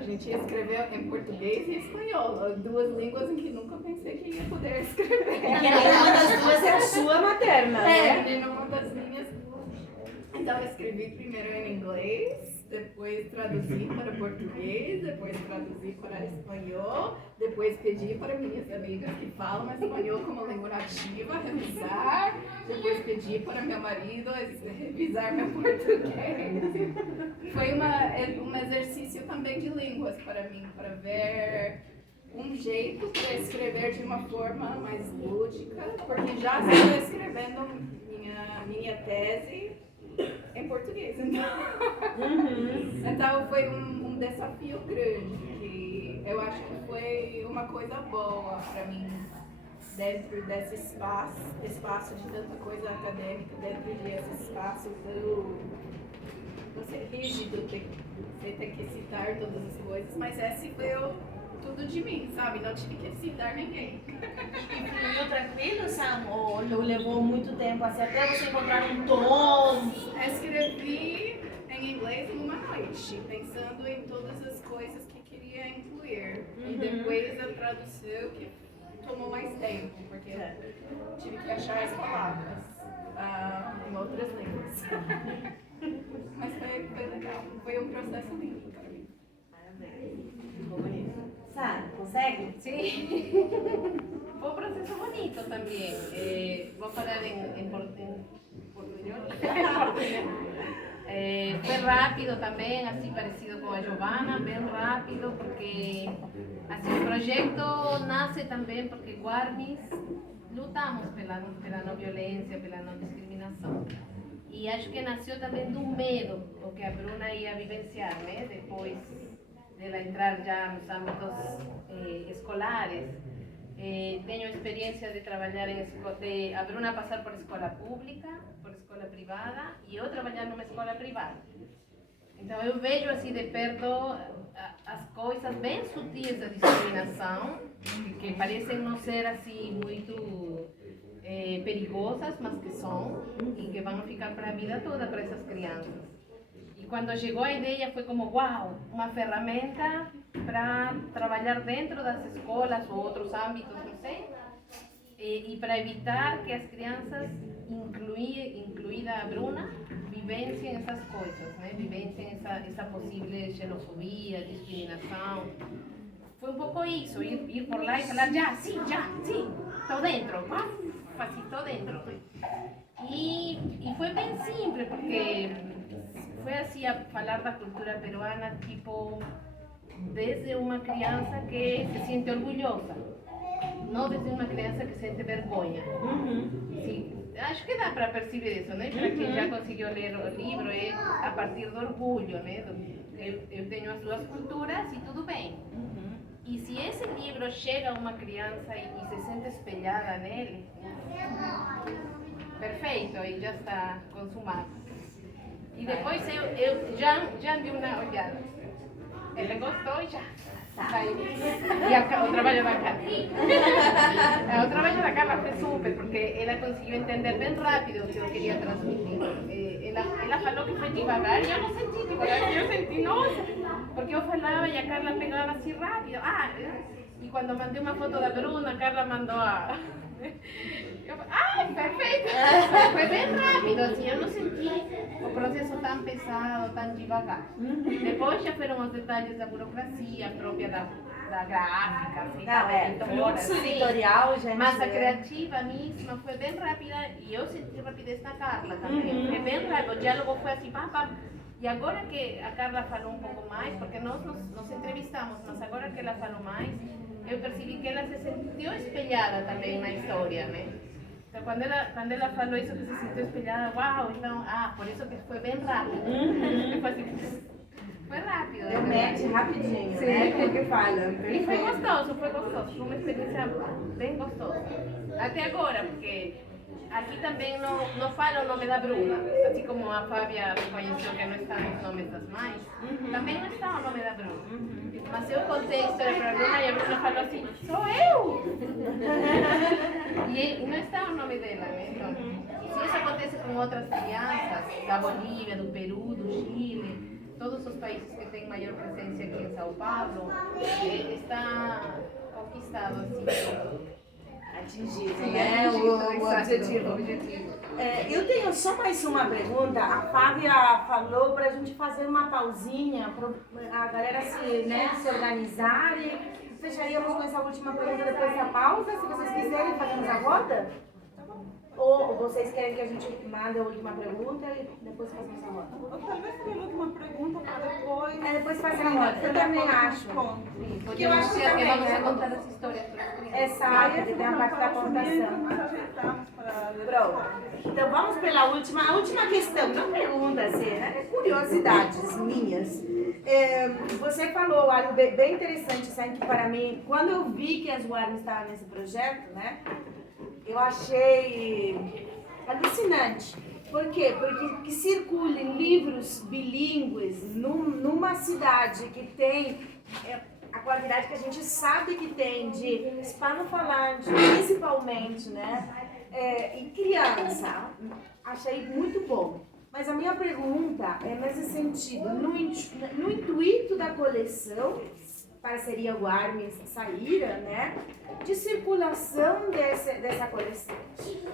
gente escreveu em português e espanhol, 2 línguas em que nunca pensei que ia poder escrever. E que nenhuma das duas é a sua materna, né? Nenhuma das minhas. Então eu escrevi primeiro em inglês, depois traduzi para português, depois traduzi para espanhol, depois pedi para minhas amigas que falam espanhol como língua nativa revisar, depois pedi para meu marido revisar meu português. Foi um exercício também de línguas para mim, para ver um jeito para escrever de uma forma mais lúdica, porque já estou escrevendo minha tese em português. Então foi um desafio grande, que eu acho que foi uma coisa boa para mim, dentro desse espaço de tanta coisa acadêmica, dentro desse espaço tão, não sei, rígido, que você tem que citar todas as coisas, mas esse foi tudo de mim, sabe? Não tive que citar ninguém. E fluiu tranquilo, Sam? Ou levou muito tempo assim, até você encontrar um tom? Escrevi em inglês em uma noite, pensando em todas as coisas que queria incluir. E depois a tradução que tomou mais tempo, porque tive que achar as palavras em outras línguas. Mas foi legal, foi um processo lindo para mim. Parabéns. Ficou bonito. Sam, consegue? Sí, fue un proceso bonito también. Voy a hablar en portuñol. Foi rápido também, assim, parecido com a Giovanna, bem rápido, porque assim, o projeto nasce também porque Guarmis lutamos pela não violência, pela não discriminação. E acho que nasceu também do medo, o que a Bruna ia vivenciar, né? Depois dela entrar já nos âmbitos escolares. Tenho experiência de trabalhar de a Bruna passar por escola pública, por escola privada, e eu trabalhar numa escola privada. Então eu vejo assim de perto as coisas bem sutis da discriminação, que parecem não ser assim muito perigosas, mas que são, e que vão ficar para a vida toda para essas crianças. E quando chegou a ideia foi como, uau, uma ferramenta para trabalhar dentro das escolas ou outros âmbitos, não sei, e para evitar que as crianças, incluída a Bruna, vivenciem essas coisas, né? Vivenciem essa possível xenofobia, discriminação. Foi um pouco isso, ir por lá e falar, já, sim, estou dentro, assim, estou dentro. E foi bem simples, porque foi assim a falar da cultura peruana, tipo, desde uma criança que se sente orgulhosa, não desde uma criança que sente vergonha. Sim, acho que dá para perceber isso, né? Para quem já conseguiu ler o livro, é a partir do orgulho, né? Eu tenho as duas culturas e tudo bem. E se esse livro chega a uma criança e se sente espelhada nele, perfeito, aí já está consumado. E depois eu já dei uma olhada. Ele gostou e já saiu. E o trabalho da Carla. O trabalho da Carla foi super, porque ela conseguiu entender bem rápido o que eu queria transmitir. Ela falou que foi devagar e eu não senti devagar, eu senti, nossa, porque eu falava e a Carla pegava assim rápido. E quando mandei uma foto da Bruna, a Carla mandou a... Eu falei, perfeito! Foi bem rápido, assim, eu não senti o processo tão pesado, tão devagar. Depois já foram os detalhes da burocracia própria da gráfica, assim, da fluxo editorial, gente. Mas a criativa mesma foi bem rápida e eu senti rapidez na Carla também. Foi bem rápido, o diálogo foi assim, pá. E agora que a Carla falou um pouco mais, porque nós nos entrevistamos, mas agora que ela falou mais, eu percebi que ela se sentiu espelhada também na história, né? Então, quando ela falou isso, que se sentiu espelhada, uau, então, por isso que foi bem rápido. Foi assim, foi rápido. Deu match rapidinho, sim, né? Como que fala? E foi gostoso. Foi uma experiência bem gostosa. Até agora, porque aqui também não fala o nome da Bruna, assim como a Fábia reconheceu que não está nos nomes das mães, também não está o nome da Bruna. Mas eu contei a história para a Bruna e a Bruna falou assim, sou eu! E não está o nome dela, né? Então, se isso acontece com outras crianças, da Bolívia, do Peru, do Chile, todos os países que têm maior presença aqui em São Paulo, está conquistado assim. Atingido, Sim, né? atingido, O objetivo. Eu tenho só mais uma pergunta. A Fábia falou para a gente fazer uma pausinha, para a galera se organizar e fecharíamos com essa última pergunta depois da pausa. Se vocês quiserem, fazemos a roda? Ou vocês querem que a gente mande a última pergunta e depois fazemos a roda? Ou talvez tenha a última pergunta para depois. Depois fazer a roda. Eu também acho. Porque eu acho que também, vamos né? contar as histórias para as crianças. Exato, que tem a parte da contação. Nós ajeitamos para Pronto. Então vamos pela última. A última questão, não pergunta assim, né? Curiosidades minhas. Você falou algo bem interessante, sabe, que para mim, quando eu vi que as Guarmis estavam nesse projeto, né? Eu achei alucinante. Por quê? Porque que circulem livros bilíngues numa cidade que tem a qualidade que a gente sabe que tem de hispano-falante, principalmente, né? E criança. Achei muito bom. Mas a minha pergunta é nesse sentido, no intuito da coleção, parceria Guarmis Saíra, né? De circulação dessa coleção.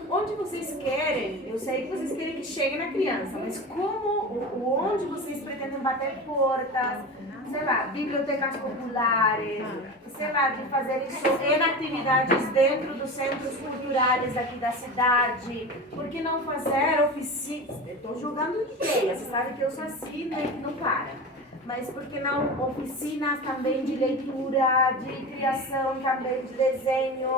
Onde vocês querem, eu sei que vocês querem que chegue na criança, mas onde vocês pretendem bater portas, sei lá, bibliotecas populares, sei lá, de fazer isso em atividades dentro dos centros culturais aqui da cidade. Por que não fazer oficinas? Estou jogando ideias, você sabe que eu sou assim, né, que não para. Mas por que não oficinas também de leitura, de criação também, de desenho?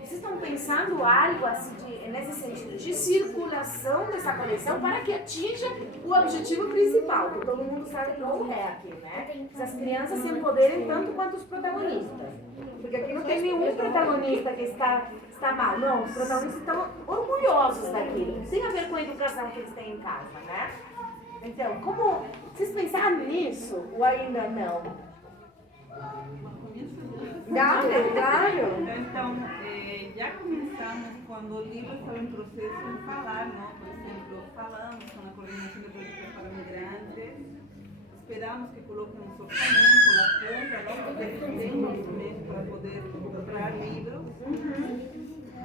Vocês estão pensando algo assim nesse sentido de circulação dessa coleção para que atinja o objetivo principal, que todo mundo sabe qual é aqui, né? Que as crianças se empoderem tanto quanto os protagonistas. Porque aqui não tem nenhum protagonista que está mal, não. Os protagonistas estão orgulhosos daquilo. Tem a ver com a educação que eles têm em casa, né? Então, como vocês pensaram nisso ou ainda não? Claro. Então, já começamos quando o livro estava em processo de falar, não? Por exemplo, falamos com a Coordenação de Políticas para Migrantes, esperamos que coloquem um orçamento na conta, não? Porque eles têm um orçamento para poder comprar livros.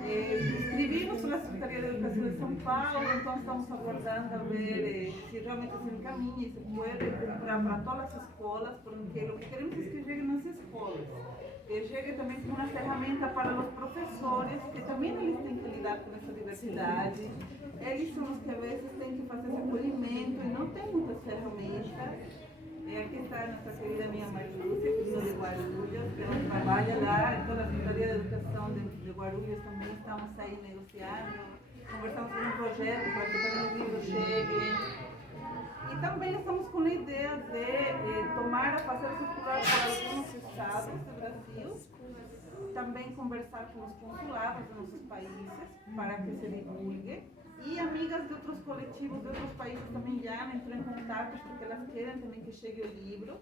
Escrevimos para a Secretaria de Educação de São Paulo, então estamos aguardando a ver se realmente se encaminha e se pode comprar para todas as escolas, porque o que queremos é que chegue nas escolas. Que chegue também como uma ferramenta para os professores, que também eles têm que lidar com essa diversidade. Eles são os que às vezes têm que fazer esse acolhimento e não tem muitas ferramentas. Aqui está a nossa querida minha Marilúcia, que é de Guarulhos, que ela trabalha lá, então a Secretaria de Educação de Guarulhos também estamos aí negociando, conversamos sobre um projeto para que também o livro chegue. E também estamos com a ideia de tomar a fazer circular para alguns estados do Brasil, também conversar com os consulados de nossos países para que se divulgue. E amigas de outros coletivos de outros países também já entram em contato porque elas querem também que chegue o livro.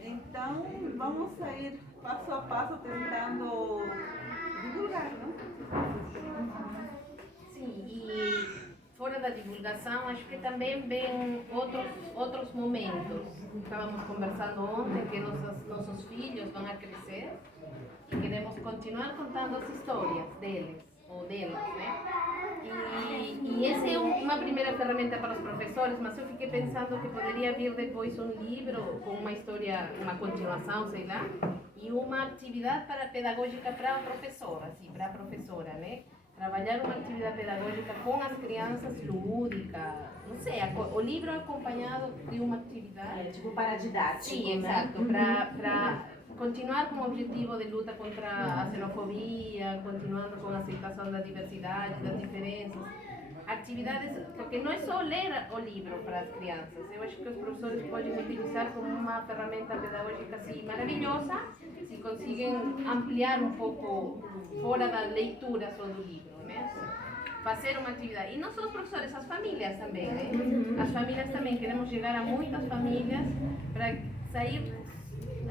Então, vamos sair passo a passo tentando divulgar, não? Sim, e fora da divulgação, acho que também vem outros momentos. Estávamos conversando ontem que nossos filhos vão a crescer e queremos continuar contando as histórias deles ou delas, né? E essa é uma primeira ferramenta para os professores, mas eu fiquei pensando que poderia vir depois um livro com uma história, uma continuação, sei lá, e uma atividade pedagógica para a professora, assim, para a professora, né? Trabalhar uma atividade pedagógica com as crianças lúdica, não sei, o livro acompanhado de uma atividade. Tipo paradidático, sim, né? exato, para continuar com o objetivo de luta contra a xenofobia, continuando com a aceitação da diversidade, das diferenças. Atividades, porque não é só ler o livro para as crianças, eu acho que os professores podem utilizar como uma ferramenta pedagógica assim, maravilhosa, se conseguem ampliar um pouco fora da leitura só do livro, né? Fazer uma atividade. E não só os professores, as famílias também, né? As famílias também, queremos chegar a muitas famílias para sair.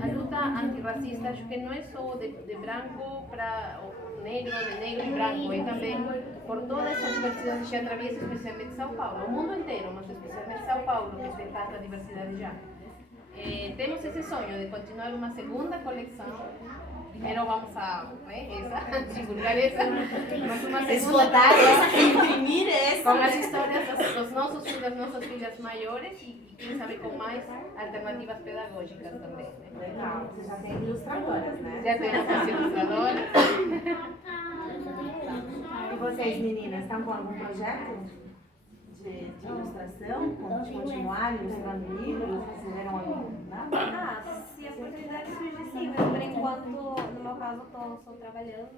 A luta antirracista, acho que não é só de branco para negro, de negro e branco, e também por toda essa diversidade que atraviesa especialmente São Paulo, o mundo inteiro, mas especialmente São Paulo, que tem tanta diversidade já. Temos esse sonho de continuar uma segunda coleção. Primeiro vamos a divulgar essa, mas uma segunda Explotar essa, imprimir essa. com as histórias dos nossos filhos, das nossas filhas maiores e quem sabe com mais alternativas pedagógicas também. Né? Legal, você já tem ilustradoras, né? Já temos as ilustradoras. E vocês, meninas, estão com algum projeto de ilustração? De continuar ilustrando livros? Fizeram algum? Ah, se a oportunidade surgir, sim, mas por enquanto, no meu caso, estou trabalhando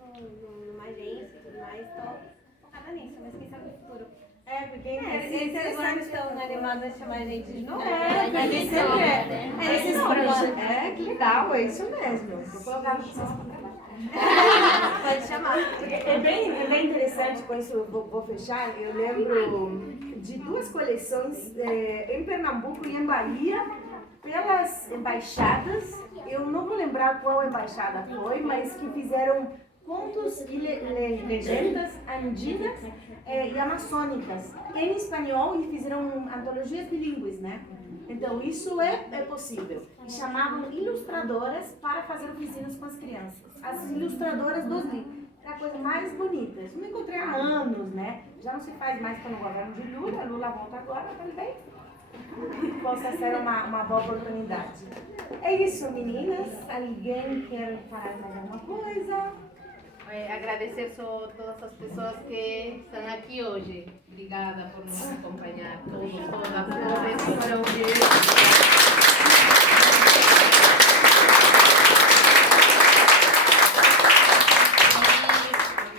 numa agência e tudo mais, estou focada nisso, mas quem sabe no futuro. Porque Vocês agora estão animados a chamar a gente de novo? porque sempre esses projetos. Que legal, é isso mesmo. Vou colocar vocês para trabalhar. Pode chamar. É bem interessante com isso, vou fechar. Eu lembro de duas coleções em Pernambuco e em Bahia, pelas embaixadas. Eu não vou lembrar qual embaixada foi, mas que fizeram contos e legendas andinas e amazônicas em espanhol e fizeram antologias bilíngues, né? Então isso é possível. E chamavam ilustradoras para fazer oficinas com as crianças. As ilustradoras dos livros. Era a coisa mais bonita. Isso não encontrei há anos, né? Já não se faz mais pelo governo de Lula. Lula volta agora, eu falei, bem, possa ser uma boa oportunidade. É isso, meninas. Alguém quer falar mais alguma coisa? Agradecer só todas as pessoas que estão aqui hoje. Obrigada por nos acompanhar, todos, todas,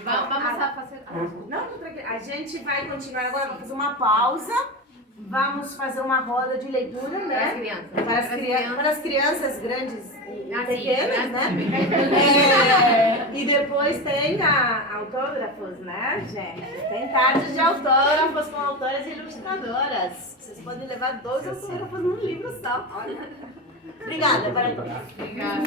Vamos a fazer. Não, tranquilo. A gente vai continuar agora, vamos fazer uma pausa. Vamos fazer uma roda de leitura, né? Para as crianças. Para as crianças grandes e pequenas, sim, né? E depois tem autógrafos, né, gente? Tem tardes de autógrafos com autoras e ilustradoras. Vocês podem levar 12 autógrafos num livro só. Olha. Obrigada para todos. Obrigada.